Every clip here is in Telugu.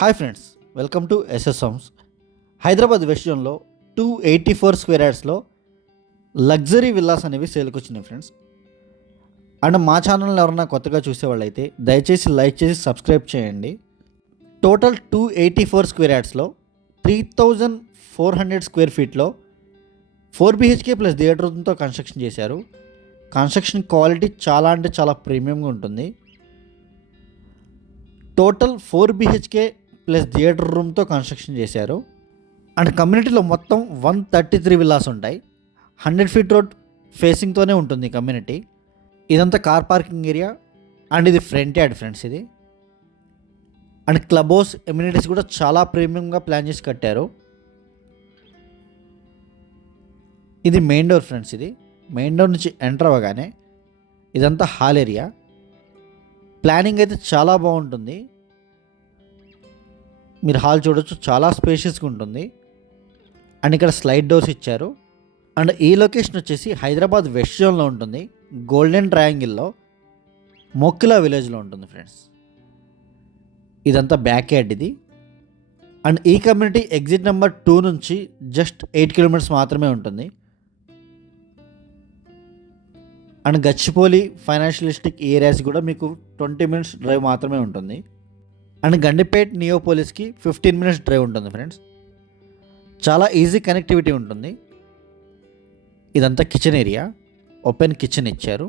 Hi friends, welcome to SS homes. Hyderabad west జోన్లో 284 స్క్వేర్ యార్డ్స్లో లగ్జరీ విల్లాస్ అనేవి సేల్కి వచ్చినాయి ఫ్రెండ్స్. అండ్ మా ఛానల్ని ఎవరన్నా కొత్తగా చూసేవాళ్ళైతే దయచేసి లైక్ చేసి సబ్స్క్రైబ్ చేయండి. టోటల్ 284 స్క్వేర్ యార్డ్స్లో 3400 స్క్వేర్ ఫీట్లో 4 BHK ప్లస్ థియేటర్ రూమ్తో కన్స్ట్రక్షన్ చేశారు. కన్స్ట్రక్షన్ క్వాలిటీ చాలా అంటే చాలా ప్రీమియంగా ఉంటుంది. టోటల్ 4 BHK ప్లస్ థియేటర్ రూమ్తో కన్స్ట్రక్షన్ చేశారు. అండ్ కమ్యూనిటీలో మొత్తం 133 విల్లాస్ ఉంటాయి. 100 ఫీట్ రోడ్ ఫేసింగ్తోనే ఉంటుంది కమ్యూనిటీ. ఇదంతా కార్ పార్కింగ్ ఏరియా అండ్ ఇది ఫ్రంట్ యార్డ్ ఫ్రెండ్స్ ఇది. అండ్ క్లబ్ హౌస్ ఎమ్యూనిటీస్ కూడా చాలా ప్రీమియంగా ప్లాన్ చేసి కట్టారు. ఇది మెయిన్ డోర్ ఫ్రెండ్స్. ఇది మెయిన్ డోర్ నుంచి ఎంటర్ అవ్వగానే ఇదంతా హాల్ ఏరియా. ప్లానింగ్ అయితే చాలా బాగుంటుంది. మీరు హాల్ చూడొచ్చు, చాలా స్పేషియస్గా ఉంటుంది. అండ్ ఇక్కడ స్లైడ్ డోర్స్ ఇచ్చారు. అండ్ ఈ లొకేషన్ వచ్చేసి హైదరాబాద్ వెస్ట్ జోన్లో ఉంటుంది. గోల్డెన్ ట్రయాంగిల్లో మొక్కిలా విలేజ్లో ఉంటుంది ఫ్రెండ్స్. ఇదంతా బ్యాక్ యార్డ్ ఇది. అండ్ ఈ కమ్యూనిటీ ఎగ్జిట్ నెంబర్ 2 నుంచి జస్ట్ 8 కిలోమీటర్స్ మాత్రమే ఉంటుంది. And Gachibowli financial district areas కూడా మీకు 20 మినిట్స్ డ్రైవ్ మాత్రమే ఉంటుంది. అండ్ గండిపేట్ నియోపోలిస్కి 15 మినిట్స్ డ్రైవ్ ఉంటుంది ఫ్రెండ్స్. చాలా ఈజీ కనెక్టివిటీ ఉంటుంది. ఇదంతా కిచెన్ ఏరియా, ఓపెన్ కిచెన్ ఇచ్చారు.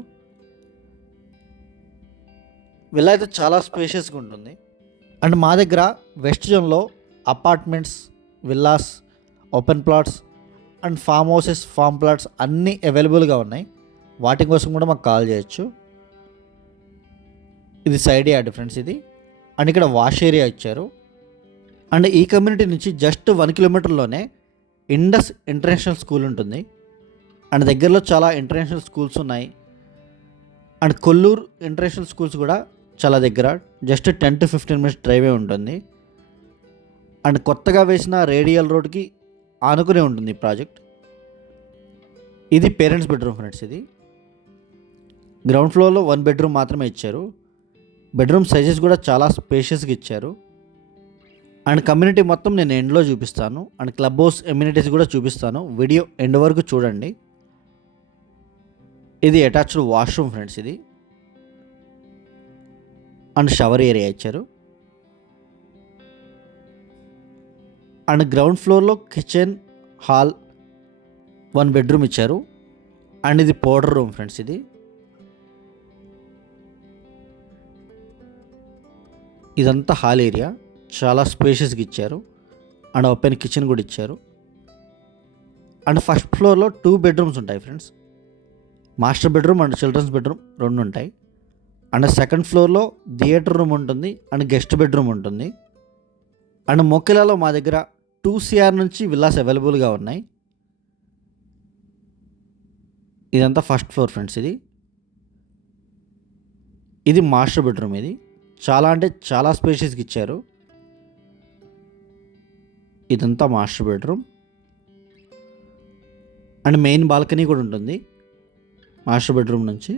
విల్లా అయితే చాలా స్పేషియస్గా ఉంటుంది. అండ్ మా దగ్గర వెస్ట్ జోన్లో apartments, villas, open plots and form houses, form plots అన్నీ అవైలబుల్గా ఉన్నాయి. వాటి కోసం కూడా మాకు కాల్ చేయొచ్చు. ఇది సైడ్ యార్డ్ ఫ్రెండ్స్ ఇది. అండ్ ఇక్కడ వాష్ ఏరియా ఇచ్చారు. అండ్ ఈ కమ్యూనిటీ నుంచి జస్ట్ 1 కిలోమీటర్లోనే ఇండస్ ఇంటర్నేషనల్ స్కూల్ ఉంటుంది. అండ్ దగ్గరలో చాలా ఇంటర్నేషనల్ స్కూల్స్ ఉన్నాయి. అండ్ కొల్లూరు ఇంటర్నేషనల్ స్కూల్స్ కూడా చాలా దగ్గర, జస్ట్ 10 to 15 మినిట్స్ డ్రైవే ఉంటుంది. అండ్ కొత్తగా వేసిన రేడియల్ రోడ్కి ఆనుకునే ఉంటుంది ఈ ప్రాజెక్ట్. ఇది పేరెంట్స్ బెడ్రూమ్ ఫ్రెండ్స్. ఇది గ్రౌండ్ ఫ్లోర్లో 1 బెడ్రూమ్ మాత్రమే ఇచ్చారు. బెడ్రూమ్ సైజెస్ కూడా చాలా స్పేషియస్గా ఇచ్చారు. అండ్ కమ్యూనిటీ మొత్తం నేను ఎండ్లో చూపిస్తాను. అండ్ క్లబ్ హౌస్ ఎమ్యూనిటీస్ కూడా చూపిస్తాను. వీడియో ఎండ్ వరకు చూడండి. ఇది అటాచ్డ్ వాష్రూమ్ ఫ్రెండ్స్ ఇది. అండ్ షవర్ ఏరియా ఇచ్చారు. అండ్ గ్రౌండ్ ఫ్లోర్లో కిచెన్, హాల్, 1 బెడ్రూమ్ ఇచ్చారు. అండ్ ఇది పౌడర్ రూమ్ ఫ్రెండ్స్ ఇది. ఇదంతా హాల్ ఏరియా, చాలా స్పేషియస్గా ఇచ్చారు. అండ్ ఓపెన్ కిచెన్ కూడా ఇచ్చారు. అండ్ ఫస్ట్ ఫ్లోర్లో 2 బెడ్రూమ్స్ ఉంటాయి friends. Master bedroom and children's bedroom 2 ఉంటాయి. అండ్ సెకండ్ ఫ్లోర్లో థియేటర్ రూమ్ ఉంటుంది అండ్ గెస్ట్ బెడ్రూమ్ ఉంటుంది. అండ్ మొక్కిలాలో మా దగ్గర 2 CR నుంచి విల్లాస్ అవైలబుల్గా ఉన్నాయి. ఇదంతా ఫస్ట్ ఫ్లోర్ ఫ్రెండ్స్ ఇది. ఇది మాస్టర్ బెడ్రూమ్. ఇది చాలా అంటే చాలా స్పేషియస్గా ఇచ్చారు. ఇదంతా master bedroom. And main balcony కూడా ఉంటుంది మాస్టర్ బెడ్రూమ్ నుంచి.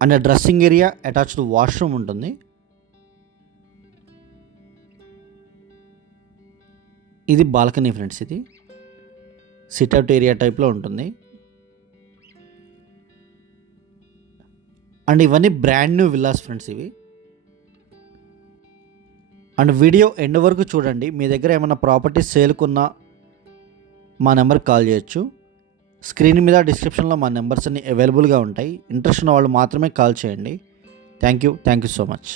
And dressing area, attached washroom ఉంటుంది. ఇది బాల్కనీ ఫ్రెండ్స్. ఇది సిట్అవుట్ ఏరియా టైప్లో ఉంటుంది. అండ్ ఇవన్నీ బ్రాండ్ న్యూ విల్లాస్ ఫ్రెండ్స్ ఇవి. అండ్ వీడియో ఎండ్ వరకు చూడండి. మీ దగ్గర ఏమైనా ప్రాపర్టీస్ సేల్కున్నా మా నెంబర్కి కాల్ చేయొచ్చు. స్క్రీన్ మీద డిస్క్రిప్షన్లో మా నెంబర్స్ అన్ని అవైలబుల్గా ఉంటాయి. ఇంట్రెస్ట్ ఉన్న వాళ్ళు మాత్రమే కాల్ చేయండి. Thank you so much.